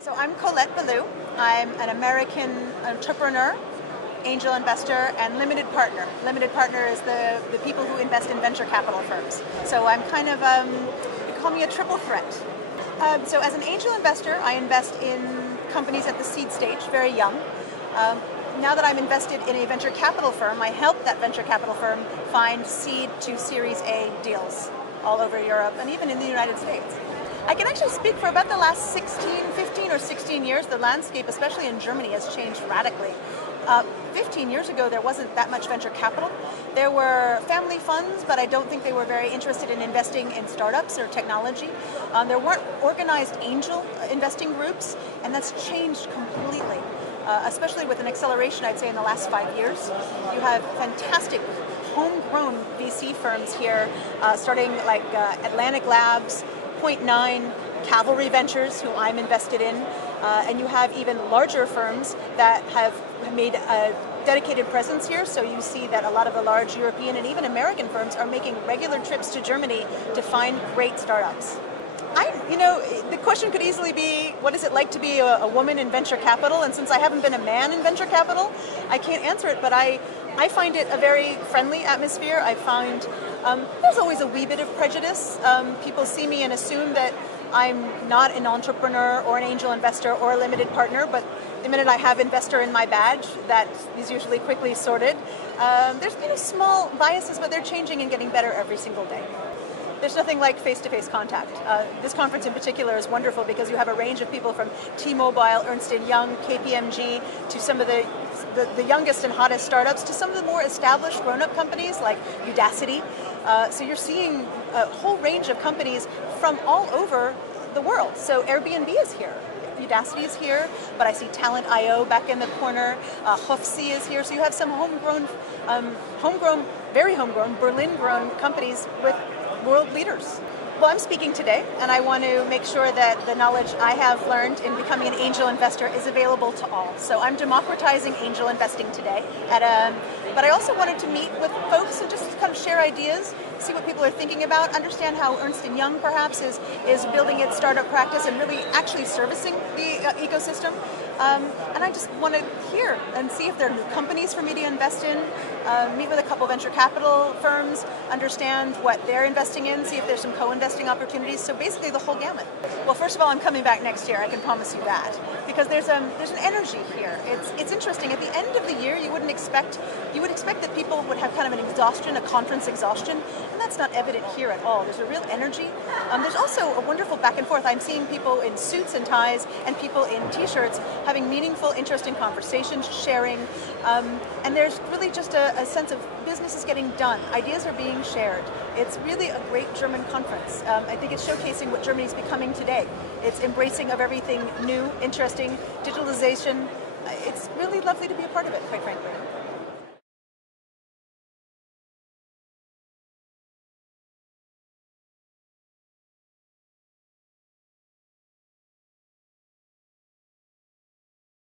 So I'm Colette Ballou. I'm an American entrepreneur, angel investor, and limited partner. Limited partner is the people who invest in venture capital firms. So I'm kind of, they call me a triple threat. So as an angel investor, I invest in companies at the seed stage, very young. Now that I'm invested in a venture capital firm, I help that venture capital firm find seed to Series A deals all over Europe and even in the United States. I can actually speak for about the last 15 or 16 years, the landscape, especially in Germany, has changed radically. 15 years ago, there wasn't that much venture capital. There were family funds, but I don't think they were very interested in investing in startups or technology. There weren't organized angel investing groups, and that's changed completely, especially with an acceleration, I'd say, in the last 5 years. You have fantastic homegrown VC firms here, starting like Atlantic Labs, Point 9, Cavalry Ventures, who I'm invested in, and you have even larger firms that have made a dedicated presence here. So you see that a lot of the large European and even American firms are making regular trips to Germany to find great startups. The question could easily be, what is it like to be a woman in venture capital? And since I haven't been a man in venture capital, I can't answer it, but I find it a very friendly atmosphere. I find there's always a wee bit of prejudice. People see me and assume that I'm not an entrepreneur or an angel investor or a limited partner, but the minute I have investor in my badge, that is usually quickly sorted. There's small biases, but they're changing and getting better every single day. There's nothing like face-to-face contact. This conference in particular is wonderful because you have a range of people from T-Mobile, Ernst & Young, KPMG, to some of the youngest and hottest startups, to some of the more established grown-up companies like Udacity. So you're seeing a whole range of companies from all over the world. So Airbnb is here. Udacity is here, but I see Talent.io back in the corner. Hofsi is here. So you have some very homegrown, Berlin-grown companies with world leaders. Well, I'm speaking today, and I want to make sure that the knowledge I have learned in becoming an angel investor is available to all. So I'm democratizing angel investing today. But I also wanted to meet with folks and just kind of share ideas, see what people are thinking about, understand how Ernst & Young perhaps is building its startup practice and really actually servicing the ecosystem. And I just want to hear and see if there are new companies for me to invest in, meet with a couple venture capital firms, understand what they're investing in, see if there's some co-investing opportunities. So basically the whole gamut. Well, first of all, I'm coming back next year, I can promise you that, because there's an energy here. It's interesting. At the end of the year, you would expect that people would have kind of an exhaustion, a conference exhaustion, and that's not evident here at all. There's a real energy. There's also a wonderful back and forth. I'm seeing people in suits and ties and people in t-shirts having meaningful, interesting conversations, sharing, and there's really just a sense of business is getting done. Ideas are being shared. It's really a great German conference. I think it's showcasing what Germany is becoming today. It's embracing of everything new, interesting, digitalization. It's really lovely to be a part of it, quite frankly.